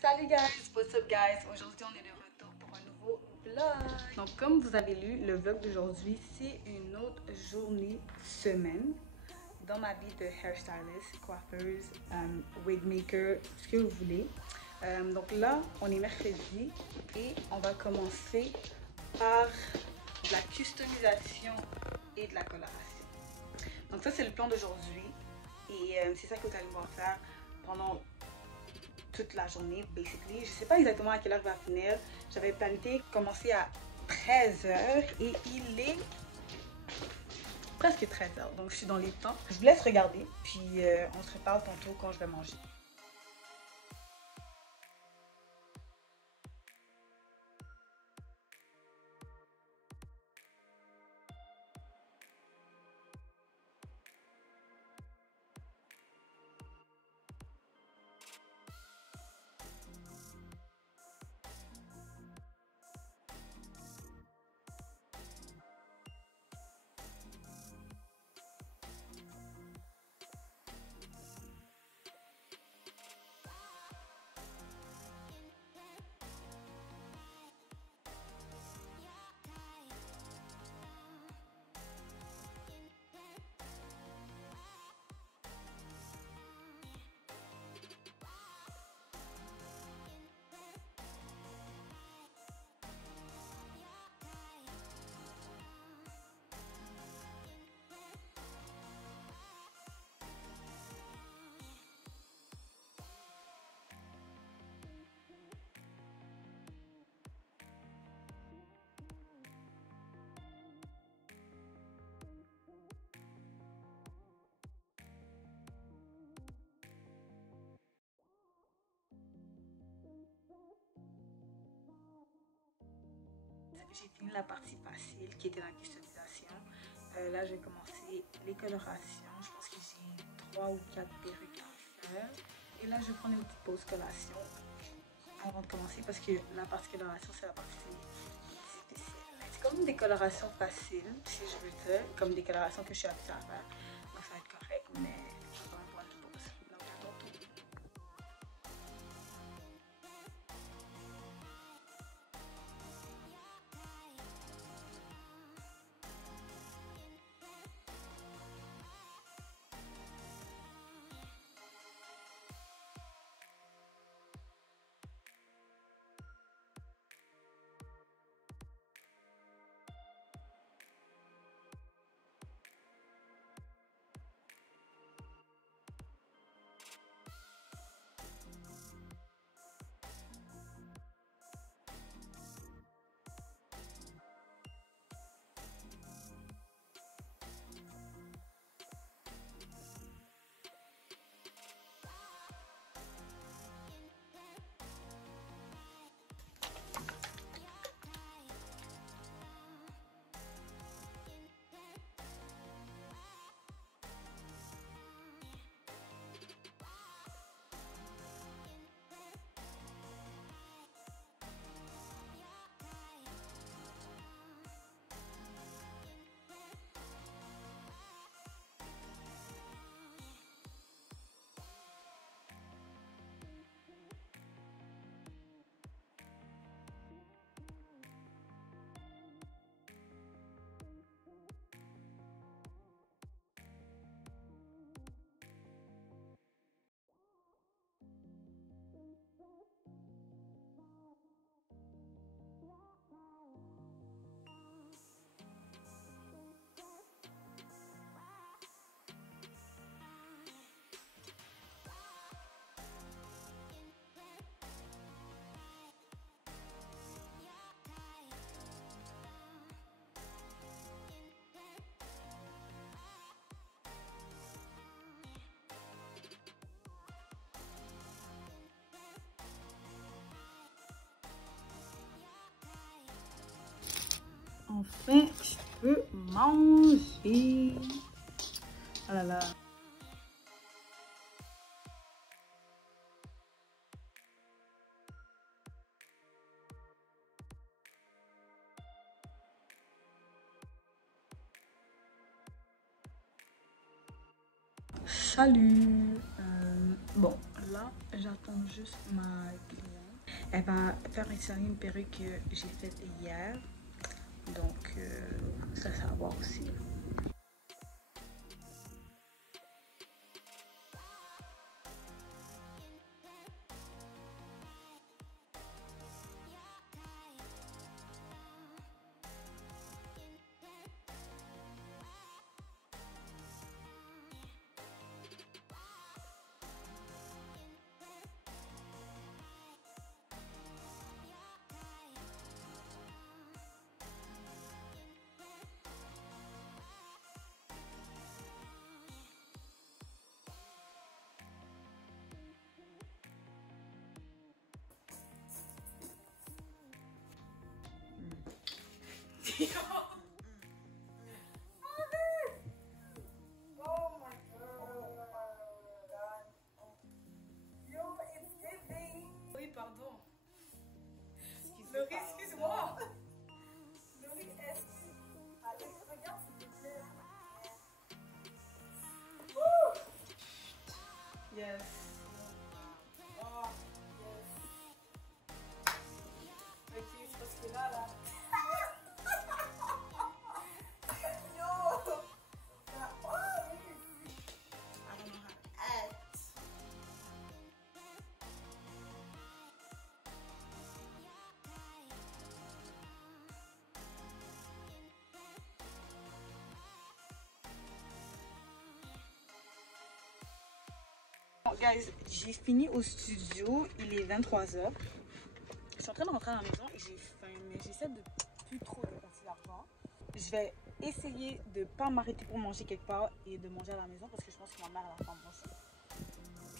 Salut guys, what's up guys? Aujourd'hui on est de retour pour un nouveau vlog. Donc comme vous avez lu, le vlog d'aujourd'hui c'est une autre journée semaine dans ma vie de hairstylist, coiffeuse, wigmaker, ce que vous voulez. Donc là on est mercredi et on va commencer par de la customisation et de la coloration. Donc ça c'est le plan d'aujourd'hui et c'est ça que vous allez voir faire pendant toute la journée, basically. Je sais pas exactement à quelle heure va finir. J'avais planifié commencer à 13h et il est presque 13h, donc je suis dans les temps. Je vous laisse regarder, puis on se reparle tantôt quand je vais manger. J'ai fini la partie facile qui était la customisation. Là, je vais commencer les colorations. Je pense que j'ai 3 ou 4 perruques à faire. Et là, je vais prendre une petite pause collation avant de commencer parce que la partie coloration, c'est la partie difficile. C'est comme des colorations faciles, si je veux dire, comme des colorations que je suis habituée à faire. Donc, ça va être correct, mais je vais quand même prendre une pause. Donc, à ton tour. Enfin, je peux manger. Oh là là. Salut. Bon, là là, j'attends juste ma cliente. Elle va faire installer une perruque que j'ai faite hier. Donc, ça va voir aussi. Oui, pardon. Laurie, excuse-moi. Laurie, allez, regarde s'il te plaît. Yes. Oh, yes. Ok, c'est parce que là. Guys, j'ai fini au studio, il est 23h. Je suis en train de rentrer à la maison et j'ai faim, mais j'essaie de plus trop dépenser l'argent. Je vais essayer de ne pas m'arrêter pour manger quelque part et de manger à la maison parce que je pense que ma mère elle va pas manger.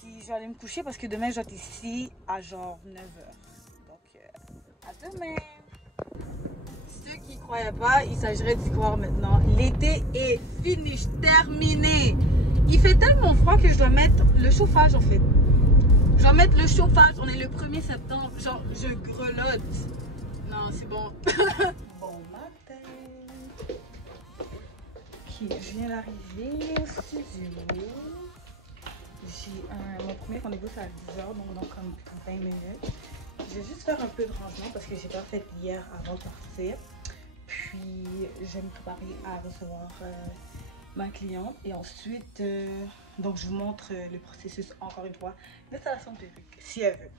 Puis je vais aller me coucher parce que demain je dois être ici à genre 9h. Donc à demain! Ceux qui ne croyaient pas, il s'agirait d'y croire maintenant. L'été est fini, terminé. Il fait tellement froid que je dois mettre le chauffage en fait. Je dois mettre le chauffage, on est le 1er septembre, genre je grelotte. Non, c'est bon. Bon matin. Ok, je viens d'arriver au studio. J'ai mon premier rendez-vous c'est à 10h, donc dans comme 20 minutes. Je vais juste faire un peu de rangement parce que j'ai pas fait hier avant de partir. Puis je vais me préparer à recevoir ma cliente et ensuite donc je vous montre le processus encore une fois d'installation de perruque si elle veut.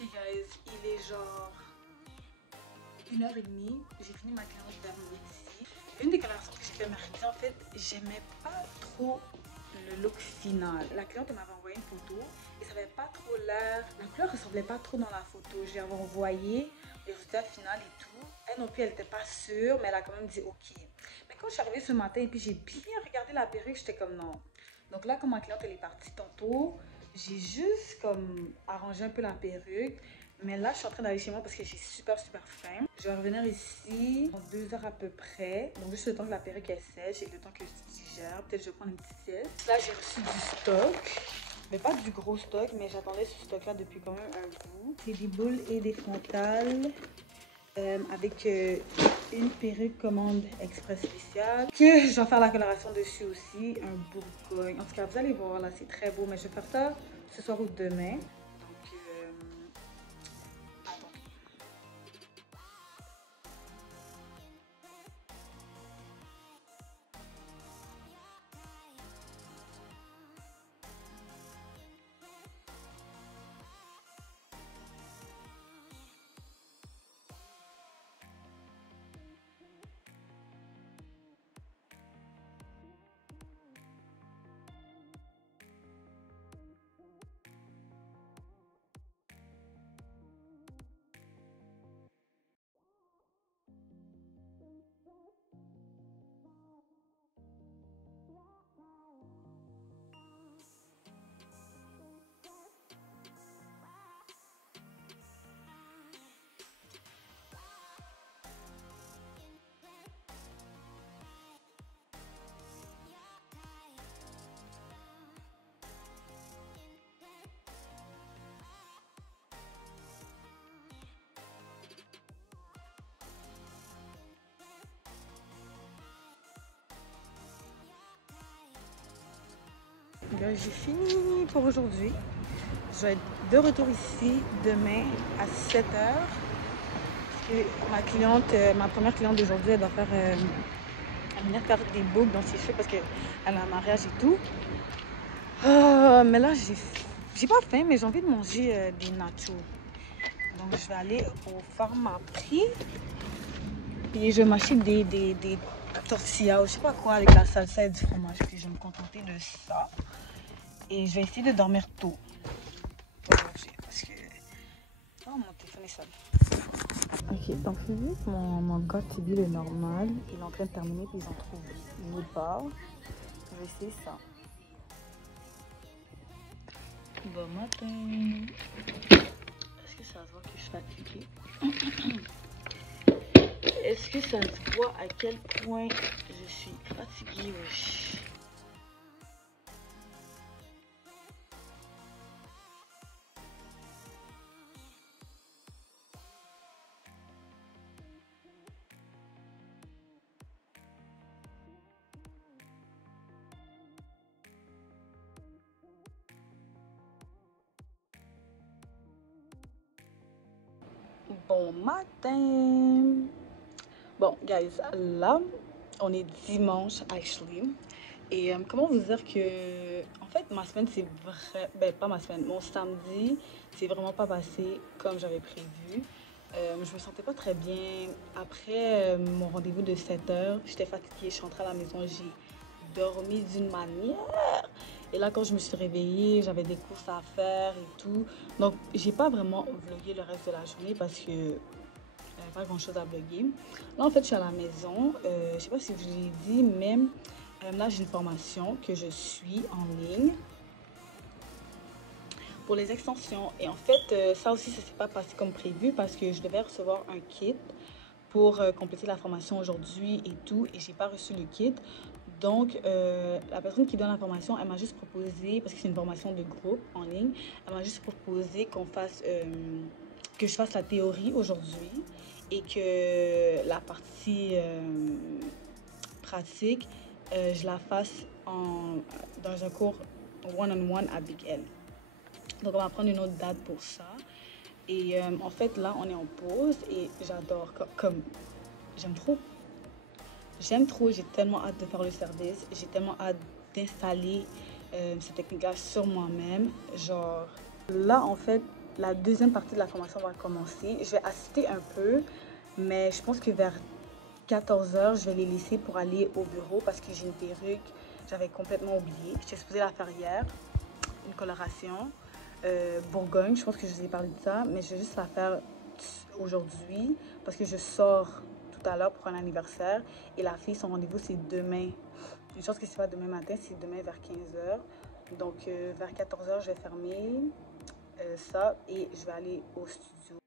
Et guys, il est genre 1h30, j'ai fini ma cliente vers midi. Une des colorations que j'ai fait mercredi, en fait, j'aimais pas trop le look final. La cliente m'avait envoyé une photo et ça avait pas trop l'air, la couleur ressemblait pas trop dans la photo. Je lui avais envoyé le résultat final et tout. Elle non plus, elle était pas sûre, mais elle a quand même dit ok. Mais quand je suis arrivée ce matin et puis j'ai bien regardé la perruque, j'étais comme non. Donc là, quand ma cliente elle est partie tantôt, j'ai juste comme arrangé un peu la perruque. Mais là, je suis en train d'aller chez moi parce que j'ai super faim. Je vais revenir ici en 2h à peu près. Donc juste le temps que la perruque elle sèche et le temps que je digère. Peut-être que je vais prendre une petite sieste. Là, j'ai reçu du stock. Mais pas du gros stock, mais j'attendais ce stock-là depuis quand même un bout. C'est des boules et des frontales. Avec une perruque commande express spéciale que je dois faire la coloration dessus aussi, un bourgogne. En tout cas, vous allez voir là, c'est très beau, mais je vais faire ça ce soir ou demain. Donc, attends. j'ai fini pour aujourd'hui. Je vais être de retour ici demain à 7 h. Ma première cliente d'aujourd'hui, elle doit faire, elle venir faire des boucles dans ses cheveux parce qu'elle a un mariage et tout. Mais là, j'ai pas faim, mais j'ai envie de manger des nachos. Donc, je vais aller au Pharmaprix. Et je vais m'acheter des tortillas ou je sais pas quoi avec la salsa et du fromage. Puis, je vais me contenter de ça. Et je vais essayer de dormir tôt aujourd'hui parce que... Oh, mon téléphone est sale. Ok, donc vu que mon gars TV est normal, il est en train de terminer puis ils en trouvent nulle part. Je vais essayer ça. Bon matin. Est-ce que ça se voit que je suis fatiguée? Est-ce que ça se voit à quel point je suis fatiguée? Wesh. Bon matin. Bon, guys, là, on est dimanche, actually. Et comment vous dire que, en fait, ma semaine, c'est vrai... Ben, pas ma semaine, mon samedi, c'est vraiment pas passé comme j'avais prévu. Je me sentais pas très bien. Après mon rendez-vous de 7 h, j'étais fatiguée, je suis rentrée à la maison, j'ai dormi d'une manière. Et là, quand je me suis réveillée, j'avais des courses à faire et tout. Donc, j'ai pas vraiment vlogué le reste de la journée parce que pas grand chose à vlogger. Là, en fait, je suis à la maison. Je sais pas si je vous l'ai dit, mais là, j'ai une formation que je suis en ligne pour les extensions. Et en fait, ça aussi, ça s'est pas passé comme prévu parce que je devais recevoir un kit pour compléter la formation aujourd'hui et tout. Et j'ai pas reçu le kit. Donc, la personne qui donne la formation, elle m'a juste proposé, parce que c'est une formation de groupe en ligne, elle m'a juste proposé que je fasse la théorie aujourd'hui et que la partie pratique, je la fasse dans un cours one-on-one avec elle. Donc, on va prendre une autre date pour ça. Et en fait, là, on est en pause et j'adore, comme j'aime trop. J'aime trop, j'ai tellement hâte de faire le service, j'ai tellement hâte d'installer cette technique-là sur moi-même. Genre, là, en fait, la deuxième partie de la formation va commencer. Je vais assister un peu, mais je pense que vers 14 h, je vais les laisser pour aller au bureau parce que j'ai une perruque, j'avais complètement oublié. J'étais supposée la faire hier, une coloration. Bourgogne, je pense que je vous ai parlé de ça, mais je vais juste la faire aujourd'hui parce que je sors tout à l'heure pour un anniversaire et la fille, son rendez-vous, c'est demain. Une chance que c'est pas demain matin, c'est demain vers 15 h. Donc, vers 14 h, je vais fermer ça et je vais aller au studio.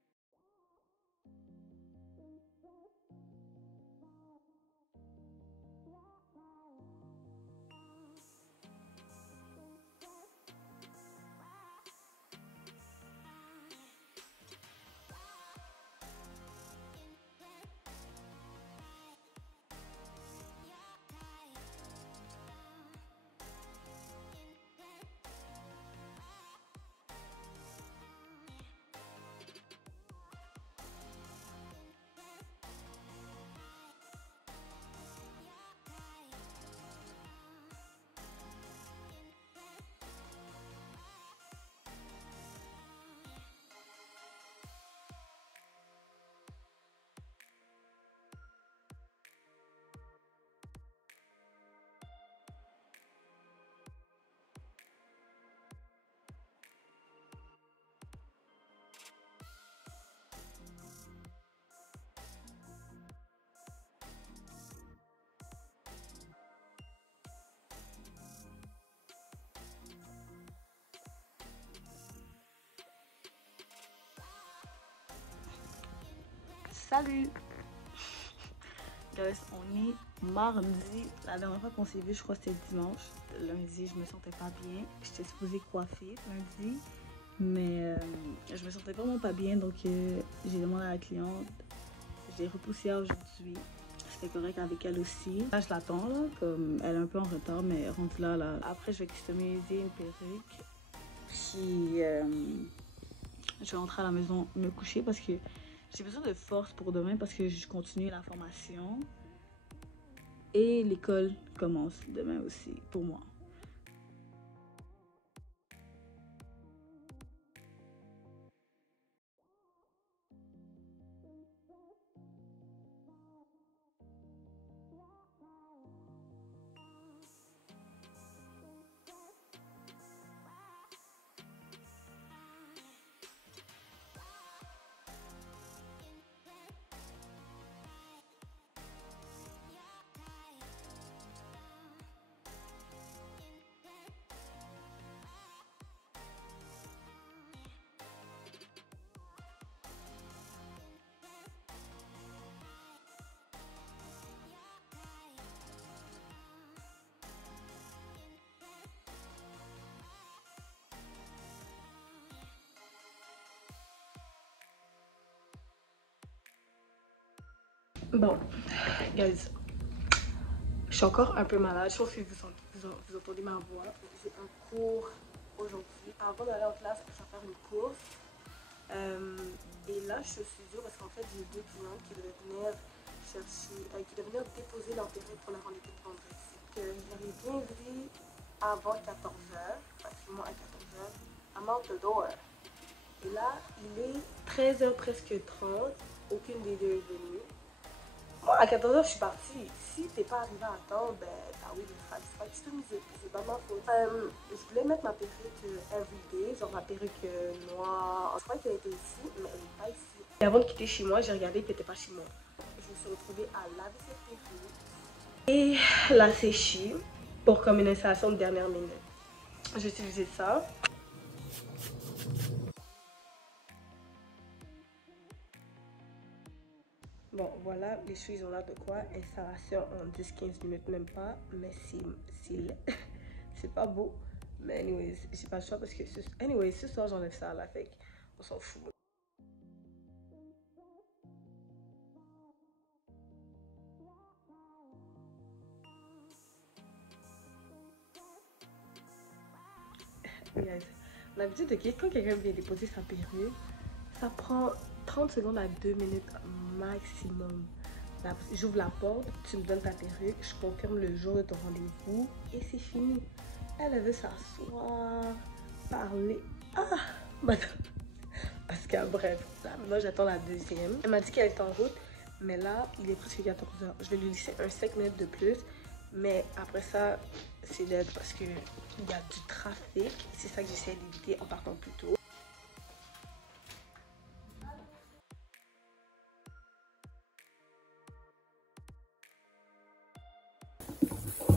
Salut! Guys, on est mardi. La dernière fois qu'on s'est vu, je crois que c'était dimanche. Lundi, je me sentais pas bien. J'étais supposée coiffer lundi, mais je me sentais vraiment pas bien, donc j'ai demandé à la cliente. J'ai repoussé à aujourd'hui. c'est correct avec elle aussi. Là, je l'attends, là, comme elle est un peu en retard, mais rendu là, là. Après, je vais customiser une perruque. Puis, je vais rentrer à la maison me coucher parce que j'ai besoin de force pour demain parce que je continue la formation. Et l'école commence demain aussi, pour moi. Bon, guys, je suis encore un peu malade. Je pense que vous entendez ma voix. J'ai un cours aujourd'hui. Avant d'aller en classe, je vais faire une course. Et là, je suis au studio parce qu'en fait, j'ai deux clients qui devaient venir chercher, qui devaient venir déposer leur permis pour le rendez-vous de vendredi. Que je leur ai bien vu avant 14h, pratiquement à 14h. I'm out the door. Et là, il est 13h presque 30. Aucune des deux est venue. Moi, à 14h, je suis partie. Si t'es pas arrivé à temps, ben, t'as oui, le track. C'est pas customisé. C'est pas ma faute. Je voulais mettre ma perruque everyday, genre ma perruque noire. Je crois qu'elle était ici, mais elle n'est pas ici. Et avant de quitter chez moi, j'ai regardé qu'elle n'était pas chez moi. Je me suis retrouvée à laver cette perruque et la sécher pour comme une installation de dernière minute. J'ai utilisé ça. Bon, voilà, les cheveux, ils ont l'air de quoi? Installation en 10-15 minutes, même pas. Mais c'est pas beau. Mais anyways, j'ai pas le choix parce que ce soir, j'enlève ça à la fait on s'en fout. Guys, l'habitude de quand quelqu'un vient déposer sa perruque, ça prend 30 secondes à 2 minutes maximum. J'ouvre la porte, tu me donnes ta perruque, je confirme le jour de ton rendez-vous et c'est fini. Elle veut s'asseoir, parler. Ah, madame. Parce que bref, là, moi j'attends la deuxième. Elle m'a dit qu'elle est en route, mais là, il est presque 14h. Je vais lui laisser un 5 minutes de plus. Mais après ça, c'est dead parce qu'il y a du trafic. C'est ça que j'essaie d'éviter en partant plus tôt.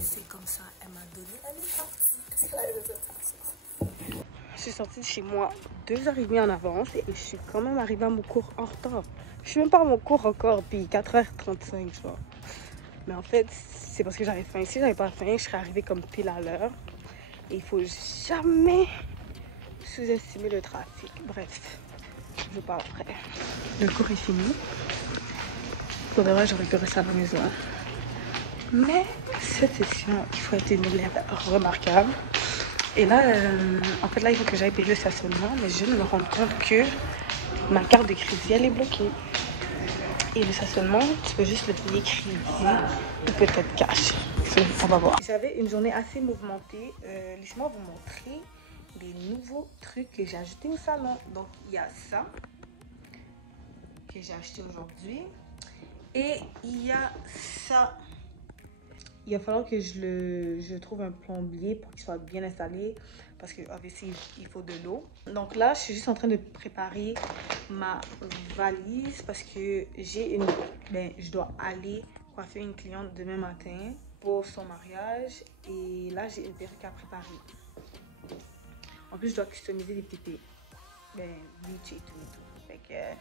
C'est comme ça, elle m'a donné la partie. Je suis sortie de chez moi 2h30 en avance et je suis quand même arrivée à mon cours en retard. Je suis même pas à mon cours encore, puis 4h35, tu vois. Mais en fait, c'est parce que j'avais faim. Si j'avais pas faim, je serais arrivée comme pile à l'heure. Et il faut jamais sous-estimer le trafic. Bref, je parle après. Le cours est fini. Pour de vrai, j'aurais pu rester à la maison. Mais cette session, il faut être une élève remarquable. Et là, en fait, là, il faut que j'aille payer le stationnement. Mais je viens de me rendre compte que ma carte de crédit, elle est bloquée. Et le stationnement, tu peux juste le payer crédit ou peut-être cash. On va voir. J'avais une journée assez mouvementée. Laissez-moi vous montrer les nouveaux trucs que j'ai ajoutés au salon. Donc, il y a ça que j'ai acheté aujourd'hui. Et il y a ça. Il va falloir que je trouve un plombier pour qu'il soit bien installé parce que obviously, il faut de l'eau. Donc là, je suis juste en train de préparer ma valise parce que je dois aller coiffer une cliente demain matin pour son mariage et là, j'ai une perruque à préparer. En plus, je dois customiser les pépés. Bleach et tout. Fait que...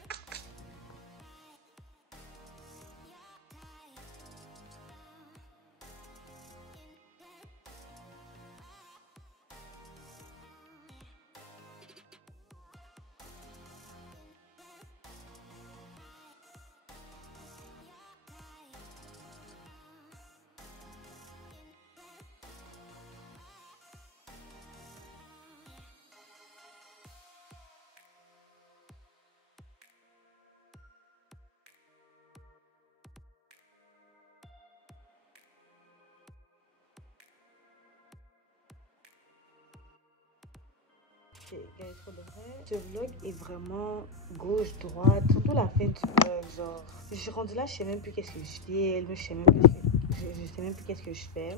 guys, pour de vrai, ce vlog est vraiment gauche-droite, surtout la fin du vlog, genre, je suis rendue là, je sais même plus qu'est-ce que je filme, je sais même plus qu'est-ce que je fais.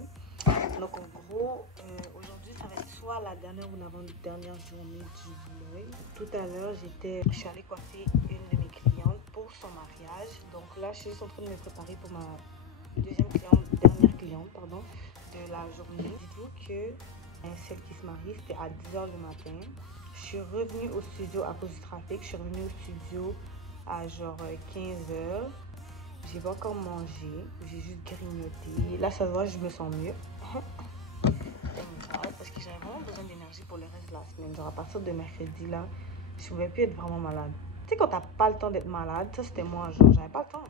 Donc en gros, aujourd'hui, ça va être soit la dernière ou l'avant-dernière journée du vlog. Tout à l'heure, je suis allée coiffer une de mes clientes pour son mariage. Donc là, je suis juste en train de me préparer pour ma dernière cliente, pardon, de la journée. Dites-vous que celle qui se marie, c'était à 10h le matin. Je suis revenue au studio à cause du trafic. Je suis revenue au studio à genre 15h. J'ai pas encore mangé. J'ai juste grignoté. Là, ça se voit, je me sens mieux. Parce que j'avais vraiment besoin d'énergie pour le reste de la semaine. Genre à partir de mercredi, là, je pouvais plus être vraiment malade. Tu sais, quand t'as pas le temps d'être malade, ça c'était moi, genre, j'avais pas le temps.